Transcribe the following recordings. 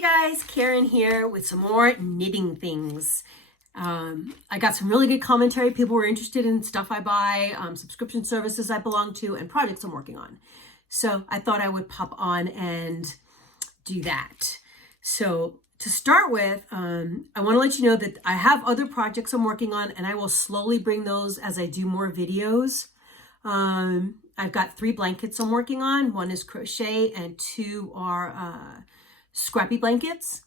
Hey guys, Karen here with some more knitting things. I got some really good commentary. People were interested in stuff I buy, subscription services I belong to, and projects I'm working on. So I thought I would pop on and do that. So to start with, I want to let you know that I have other projects I'm working on, and I will slowly bring those as I do more videos. I've got 3 blankets I'm working on. 1 is crochet and 2 are scrappy blankets.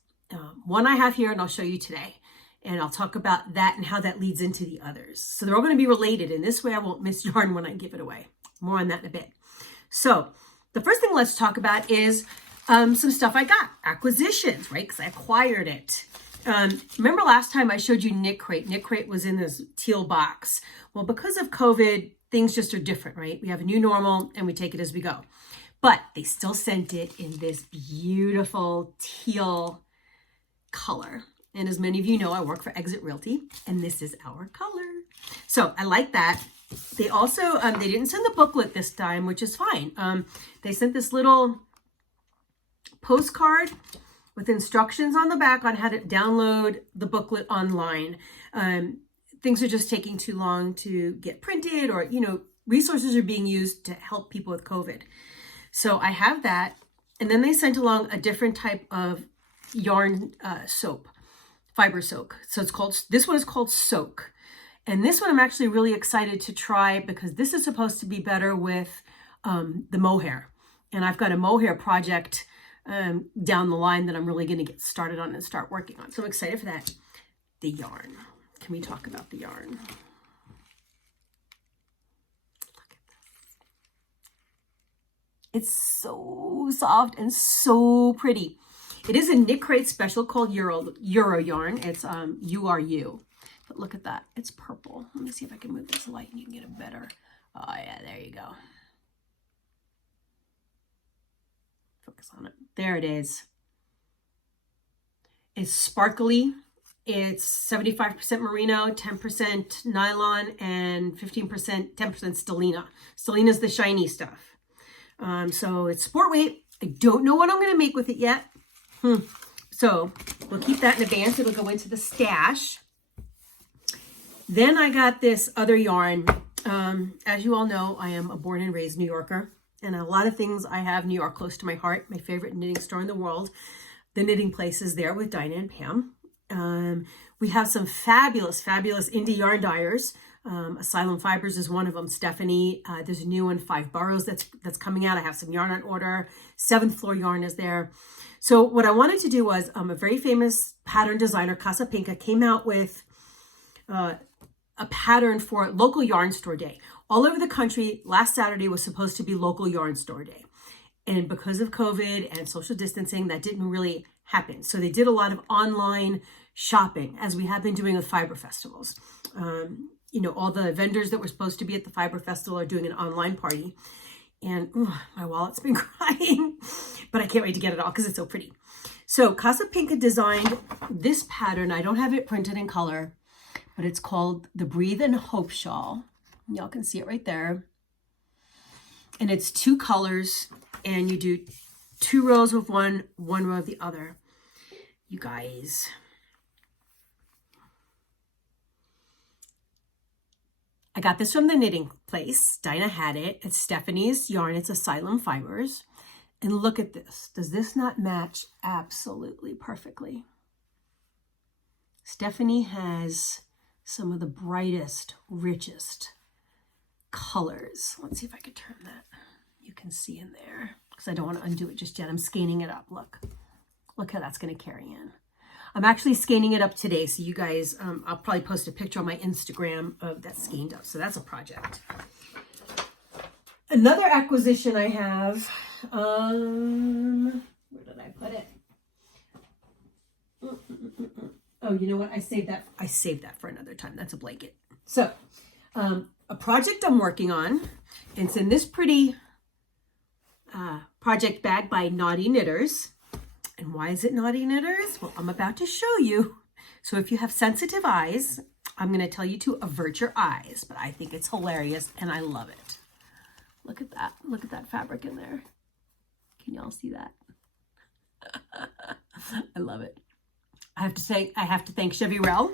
1 I have here and I'll show you today. And I'll talk about that and how that leads into the others. So they're all going to be related. And this way I won't miss yarn when I give it away. More on that in a bit. So the first thing let's talk about is some stuff I got. Acquisitions, right? Because I acquired it. Remember last time I showed you Knit Crate. Knit Crate was in this teal box. Well, because of COVID, things just are different, right? We have a new normal and we take it as we go. But they still sent it in this beautiful teal color. And as many of you know, I work for Exit Realty, and this is our color. So I like that. They also, they didn't send the booklet this time, which is fine. They sent this little postcard with instructions on the back on how to download the booklet online. Things are just taking too long to get printed, or, you know, resources are being used to help people with COVID. So I have that. And then they sent along a different type of yarn soap, fiber soak. So it's called, this one is called Soak. And this one I'm actually really excited to try because this is supposed to be better with the mohair. And I've got a mohair project down the line that I'm really going to get started on and start working on. So I'm excited for that. The yarn. Can we talk about the yarn? It's so soft and so pretty. It is a Knit Crate special called Euro yarn. It's URU. But look at that. It's purple. Let me see if I can move this light and you can get it better. Oh yeah, there you go. Focus on it. There it is. It's sparkly. It's 75% merino, 10% nylon, and 10% stellina. Stellina is the shiny stuff. So it's sport weight. I don't know what I'm going to make with it yet. So we'll keep that in advance. It'll go into the stash. Then I got this other yarn. As you all know, I am a born and raised New Yorker. And a lot of things I have New York close to my heart. My favorite knitting store in the world. The Knitting Place is there with Dinah and Pam. We have some fabulous indie yarn dyers. Asylum Fibers is one of them. Stephanie, there's a new one, 5 Boroughs that's coming out. I have some yarn on order. 7th Floor Yarn is there. So what I wanted to do was a very famous pattern designer, Casa Pinka, came out with a pattern for local yarn store day. All over the country, last Saturday was supposed to be local yarn store day. And because of COVID and social distancing, that didn't really happen. So they did a lot of online shopping, as we have been doing with fiber festivals. You know, all the vendors that were supposed to be at the fiber festival are doing an online party. And my wallet's been crying, but I can't wait to get it all because it's so pretty. So Casa Pinka designed this pattern. I don't have it printed in color, but it's called the Breathe and Hope Shawl. Y'all can see it right there. And it's 2 colors, and you do 2 rows of one row of the other. You guys. I got this from the Knitting Place. Dinah had it. It's Stephanie's yarn. It's Asylum Fibers. And look at this. Does this not match absolutely perfectly? Stephanie has some of the brightest, richest colors. Let's see if I could turn that. You can see in there because I don't want to undo it just yet. I'm scanning it up. Look how that's going to carry in. I'm actually scanning it up today, so you guys, I'll probably post a picture on my Instagram of that scanned up. So that's a project. Another acquisition I have, where did I put it? Oh, you know what? I saved that for another time. That's a blanket. So, a project I'm working on. It's in this pretty project bag by Naughty Knitters. And why is it Naughty Knitters? Well, I'm about to show you. So if you have sensitive eyes, I'm going to tell you to avert your eyes. But I think it's hilarious and I love it. Look at that. Look at that fabric in there. Can y'all see that? I love it. I have to thank Chevy Rell,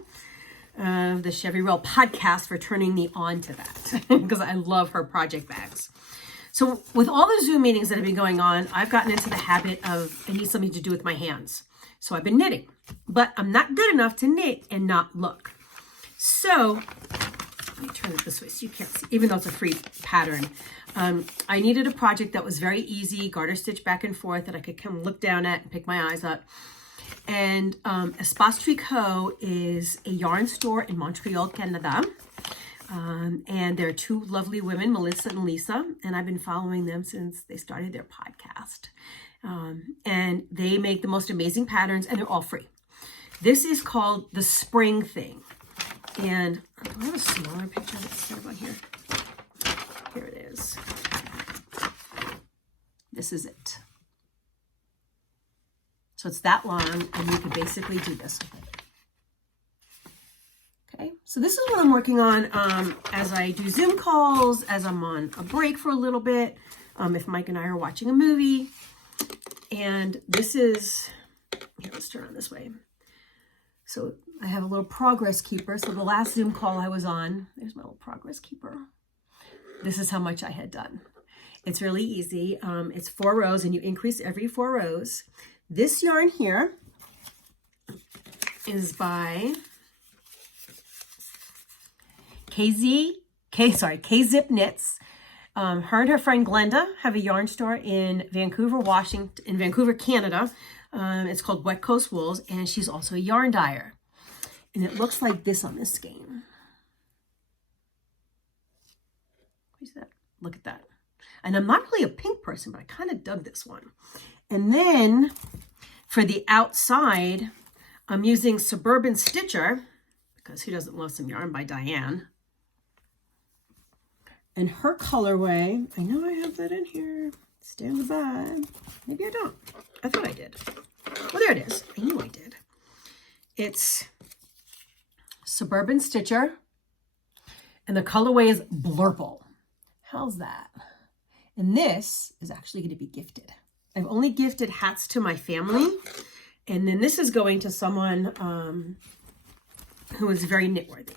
the Chevy Rell podcast, for turning me on to that because I love her project bags. So with all the Zoom meetings that have been going on, I've gotten into the habit of, I need something to do with my hands. So I've been knitting, but I'm not good enough to knit and not look. So let me turn it this way so you can't see, even though it's a free pattern. I needed a project that was very easy, garter stitch back and forth, that I could come look down at and pick my eyes up. And Espace Tricot is a yarn store in Montreal, Canada. And there are two lovely women, Melissa and Lisa, and I've been following them since they started their podcast. And they make the most amazing patterns, and they're all free. This is called the Spring Thing. And do I have a smaller picture that's about here? Here it is. This is it. So it's that long, and you could basically do this with it. Okay, so this is what I'm working on as I do Zoom calls, as I'm on a break for a little bit, if Mike and I are watching a movie. And this is, here, let's turn on this way. So I have a little progress keeper. So the last Zoom call I was on, there's my little progress keeper. This is how much I had done. It's really easy. It's 4 rows, and you increase every 4 rows. This yarn here is by K-Zip Knits. Her and her friend Glenda have a yarn store in Vancouver, Canada. It's called Wet Coast Wools, and she's also a yarn dyer. And it looks like this on this skein. What's that? Look at that. And I'm not really a pink person, but I kind of dug this one. And then for the outside, I'm using Suburban Stitcher, because who doesn't love some yarn by Diane? And her colorway, I know I have that in here. Stand by. Maybe I don't. I thought I did. Well, there it is. I knew I did. It's Suburban Stitcher, and the colorway is Blurple. How's that? And this is actually going to be gifted. I've only gifted hats to my family, and then this is going to someone who is very knitworthy.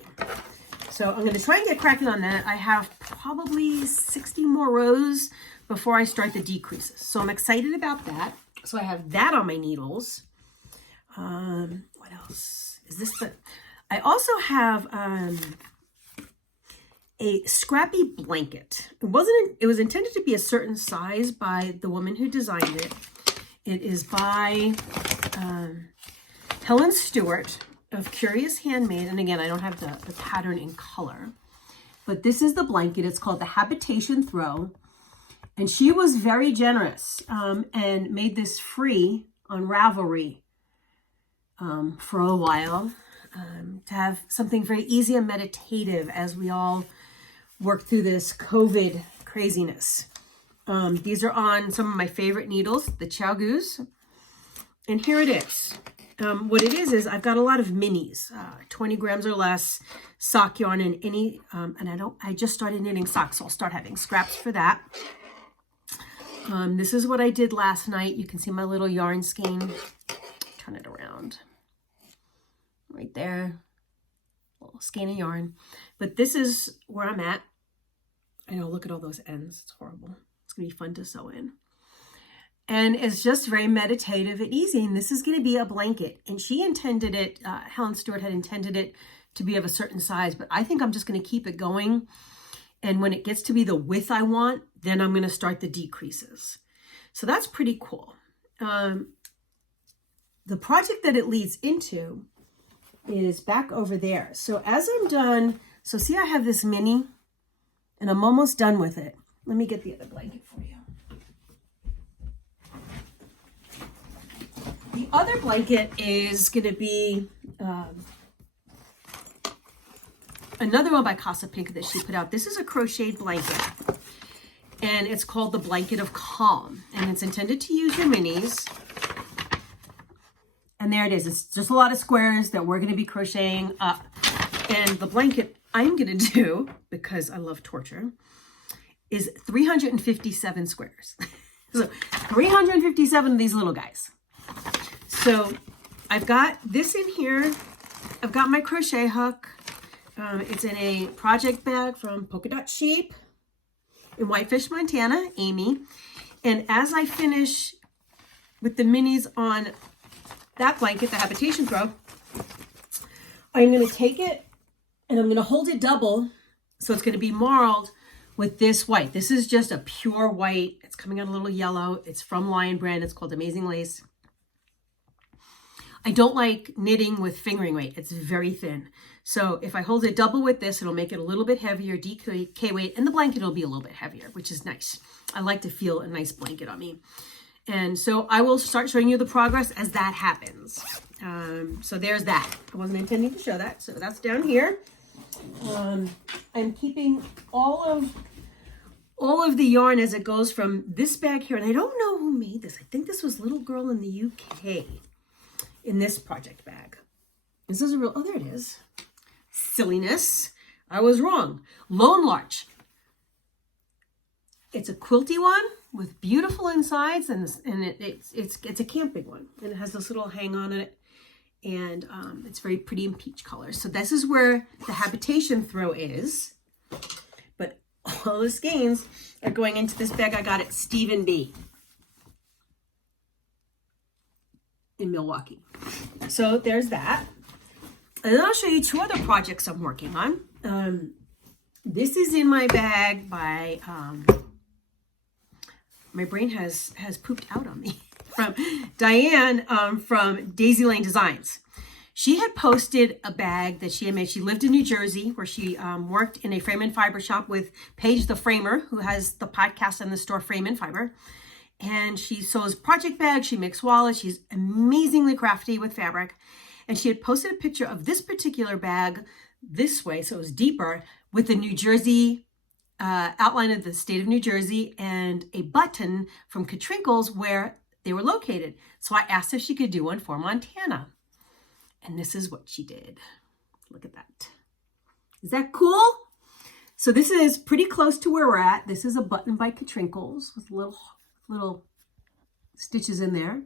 So I'm going to try and get cracking on that. I have probably 60 more rows before I start the decreases. So I'm excited about that. So I have that on my needles. What else? Is this the... I also have a scrappy blanket. It was intended to be a certain size by the woman who designed it. It is by Helen Stewart of Curious Handmade. And again, I don't have the pattern in color, but this is the blanket. It's called the Habitation Throw. And she was very generous and made this free on Ravelry for a while to have something very easy and meditative as we all work through this COVID craziness. These are on some of my favorite needles, the Chow Goose. And here it is. What it is I've got a lot of minis, 20 grams or less, sock yarn, and any, and I just started knitting socks, so I'll start having scraps for that. This is what I did last night. You can see my little yarn skein. Turn it around. Right there. A little skein of yarn. But this is where I'm at. I know, look at all those ends. It's horrible. It's going to be fun to sew in. And it's just very meditative and easy. And this is going to be a blanket. And she intended it, Helen Stewart had intended it to be of a certain size. But I think I'm just going to keep it going. And when it gets to be the width I want, then I'm going to start the decreases. So that's pretty cool. The project that it leads into is back over there. So as I'm done, so see I have this mini and I'm almost done with it. Let me get the other blanket for you. The other blanket is going to be another one by Casa Pink that she put out. This is a crocheted blanket, and it's called the Blanket of Calm, and it's intended to use your minis. And there it is. It's just a lot of squares that we're going to be crocheting up. And the blanket I'm going to do, because I love torture, is 357 squares. So 357 of these little guys. So I've got this in here. I've got my crochet hook. It's in a project bag from Polka Dot Sheep in Whitefish, Montana, Amy. And as I finish with the minis on that blanket, the habitation throw, I'm going to take it and I'm going to hold it double. So it's going to be marled with this white. This is just a pure white. It's coming out a little yellow. It's from Lion Brand. It's called Amazing Lace. I don't like knitting with fingering weight. It's very thin. So if I hold it double with this, it'll make it a little bit heavier, DK weight, and the blanket will be a little bit heavier, which is nice. I like to feel a nice blanket on me. And so I will start showing you the progress as that happens. So there's that. I wasn't intending to show that. So that's down here. I'm keeping all of the yarn as it goes from this bag here. And I don't know who made this. I think this was Little Girl in the UK in this project bag. This is a real, oh, there it is. Silliness. I was wrong. Lone Larch. It's a quilty one with beautiful insides, and it's a camping one, and it has this little hang on it, and it's very pretty in peach colors. So this is where the habitation throw is, but all the skeins are going into this bag I got at Stephen B in Milwaukee. So there's that, and then I'll show you two other projects I'm working on. This is in my bag by my brain has pooped out on me, from Diane from Daisy Lane Designs. She had posted a bag that she had made. She lived in New Jersey, where she worked in a frame and fiber shop with Paige the Framer, who has the podcast and the store Frame and Fiber. And she sews project bags, she makes wallets, she's amazingly crafty with fabric. And she had posted a picture of this particular bag this way, so it was deeper, with the New Jersey outline of the state of New Jersey and a button from Katrinkles where they were located. So I asked if she could do one for Montana. And this is what she did. Look at that. Is that cool? So this is pretty close to where we're at. This is a button by Katrinkles with little stitches in there.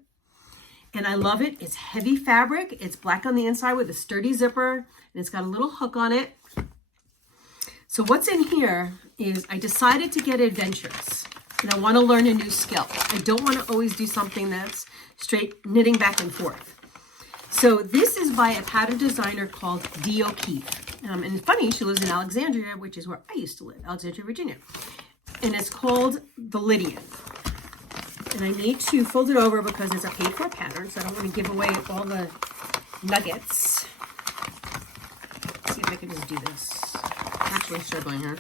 And I love it. It's heavy fabric. It's black on the inside with a sturdy zipper, and it's got a little hook on it. So what's in here is I decided to get adventurous, and I want to learn a new skill. I don't want to always do something that's straight knitting back and forth. So this is by a pattern designer called Dee O'Keefe. And it's funny, she lives in Alexandria, which is where I used to live, Alexandria, Virginia. And it's called the Lydian. And I need to fold it over because it's a paid for pattern, so I don't want to give away all the nuggets. Let's see if I can just do this. I'm actually struggling here.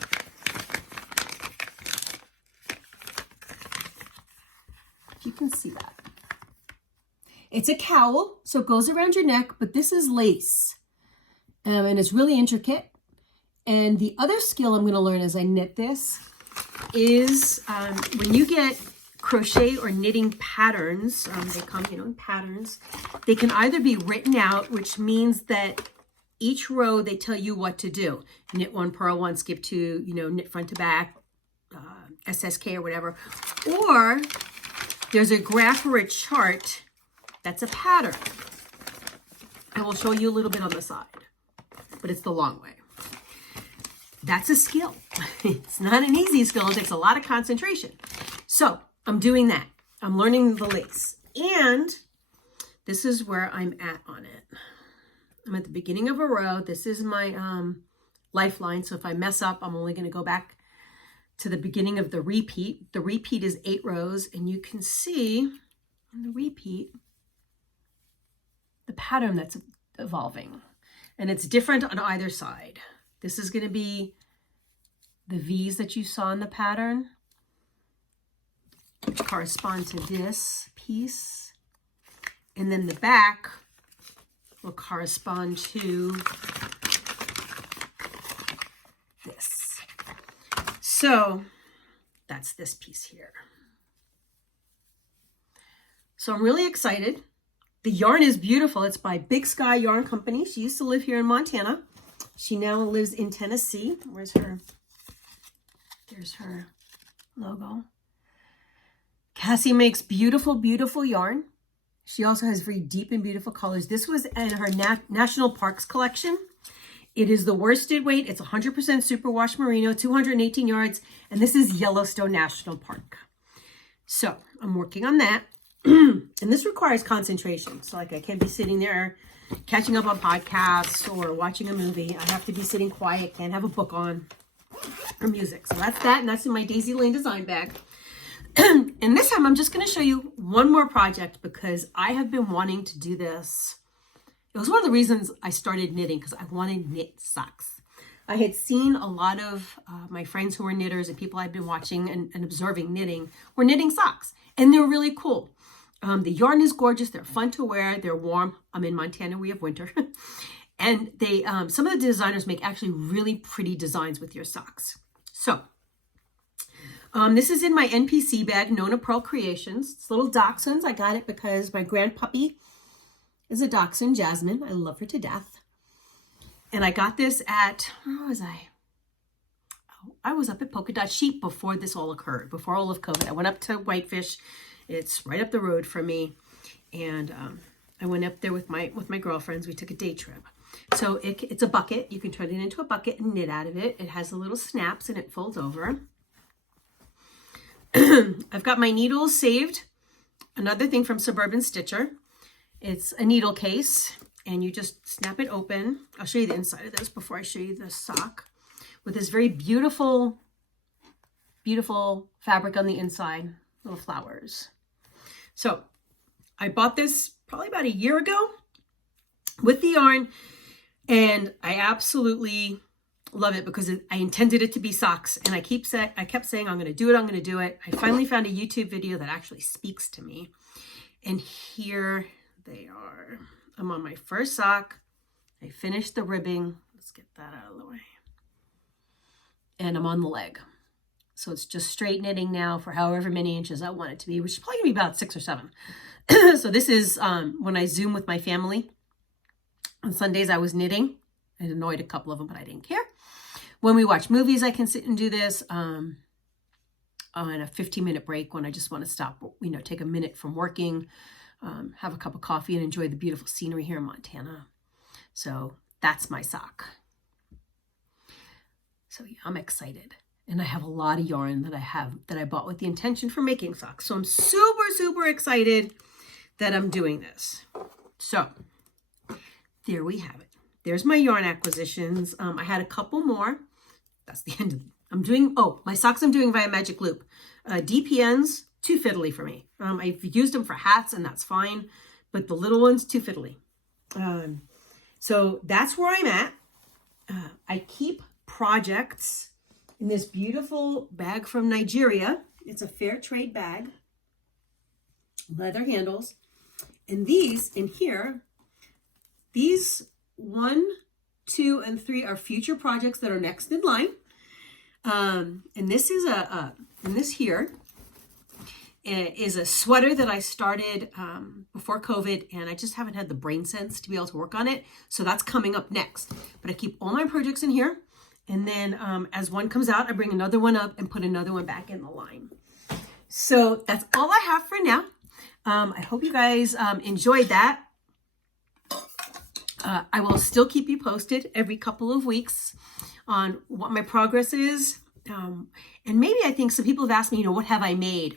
If you can see that. It's a cowl, so it goes around your neck, but this is lace. And it's really intricate. And the other skill I'm going to learn as I knit this is when you get crochet or knitting patterns, they come, in patterns. They can either be written out, which means that each row they tell you what to do. Knit one, purl one, skip two, knit front to back, SSK or whatever. Or there's a graph or a chart that's a pattern. I will show you a little bit on the side, but it's the long way. That's a skill. It's not an easy skill. It takes a lot of concentration. So I'm doing that. I'm learning the lace. And this is where I'm at on it. I'm at the beginning of a row. This is my lifeline. So if I mess up, I'm only going to go back to the beginning of the repeat. The repeat is 8 rows. And you can see in the repeat the pattern that's evolving. And it's different on either side. This is going to be the V's that you saw in the pattern, which correspond to this piece. And then the back will correspond to this. So that's this piece here. So I'm really excited. The yarn is beautiful. It's by Big Sky Yarn Company. She used to live here in Montana. She now lives in Tennessee. Where's her? There's her logo. Cassie makes beautiful, beautiful yarn. She also has very deep and beautiful colors. This was in her National Parks collection. It is the worsted weight. It's 100% superwash merino, 218 yards, and this is Yellowstone National Park. So I'm working on that. And this requires concentration. So like I can't be sitting there catching up on podcasts or watching a movie. I have to be sitting quiet, can't have a book on or music. So that's that, and that's in my Daisy Lane design bag. And this time I'm just going to show you one more project because I have been wanting to do this. It was one of the reasons I started knitting, because I wanted to knit socks. I had seen a lot of my friends who were knitters and people I've been watching and observing knitting were knitting socks, and they're really cool. The yarn is gorgeous. They're fun to wear. They're warm. I'm in Montana. We have winter. And they, some of the designers make actually really pretty designs with your socks. So this is in my NPC bag, Nona Pearl Creations. It's little dachshunds. I got it because my grandpuppy is a dachshund, Jasmine. I love her to death. And I got this at, where was I? Oh, I was up at Polka Dot Sheep before this all occurred, before all of COVID. I went up to Whitefish. It's right up the road from me. And I went up there with my girlfriends. We took a day trip. So it's a bucket. You can turn it into a bucket and knit out of it. It has the little snaps and it folds over. I've got my needles saved. Another thing from Suburban Stitcher. It's a needle case and you just snap it open. I'll show you the inside of this before I show you the sock. With this very beautiful, beautiful fabric on the inside, little flowers. So I bought this probably about a year ago with the yarn, and I absolutely love it because I intended it to be socks, and I kept saying I'm going to do it, I'm going to do it. I finally found a YouTube video that actually speaks to me, and here they are. I'm on my first sock. I finished the ribbing. Let's get that out of the way. And I'm on the leg. So it's just straight knitting now for however many inches I want it to be, which is probably going to be about 6 or 7. So this is when I Zoom with my family. On Sundays, I was knitting. I annoyed a couple of them, but I didn't care. When we watch movies, I can sit and do this on a 15-minute break when I just want to stop, take a minute from working, have a cup of coffee, and enjoy the beautiful scenery here in Montana. So that's my sock. So yeah, I'm excited. And I have a lot of yarn that I bought with the intention for making socks. So I'm super, super excited that I'm doing this. So there we have it. There's my yarn acquisitions. I had a couple more. That's the end of it. My socks I'm doing via Magic Loop. DPNs, too fiddly for me. I've used them for hats and that's fine. But the little ones, too fiddly. So that's where I'm at. I keep projects in this beautiful bag from Nigeria. It's a fair trade bag, leather handles. And these in here, these 1, 2, and 3 are future projects that are next in line. And this is and this here is a sweater that I started before COVID, and I just haven't had the brain sense to be able to work on it. So that's coming up next. But I keep all my projects in here. And then as one comes out, I bring another one up and put another one back in the line. So that's all I have for now. I hope you guys enjoyed that. I will still keep you posted every couple of weeks on what my progress is. And maybe I think some people have asked me, what have I made?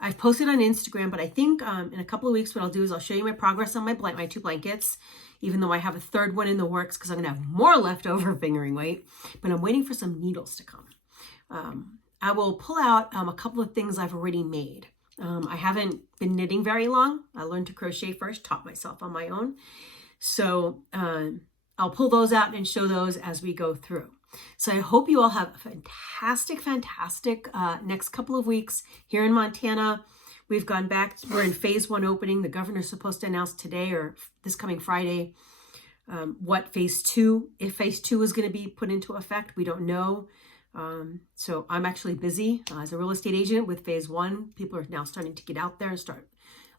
I've posted on Instagram, but I think in a couple of weeks, what I'll do is I'll show you my progress on my 2 blankets, even though I have a 3rd one in the works because I'm going to have more leftover fingering weight, but I'm waiting for some needles to come. I will pull out a couple of things I've already made. I haven't been knitting very long. I learned to crochet first, taught myself on my own. So I'll pull those out and show those as we go through. So I hope you all have a fantastic, fantastic next couple of weeks here in Montana. We've gone back. We're in phase 1 opening. The governor's supposed to announce today or this coming Friday what phase 2, if phase 2 is going to be put into effect. We don't know. So I'm actually busy as a real estate agent with phase 1. People are now starting to get out there and start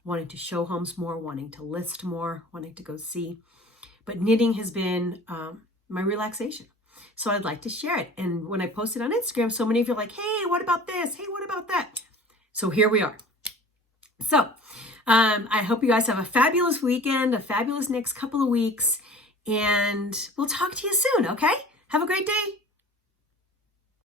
wanting to show homes more, wanting to list more, wanting to go see. But knitting has been my relaxation. So I'd like to share it. And when I post it on Instagram, so many of you are like, hey, what about this? Hey, what about that? So here we are. So I hope you guys have a fabulous weekend, a fabulous next couple of weeks, and we'll talk to you soon, okay? Have a great day.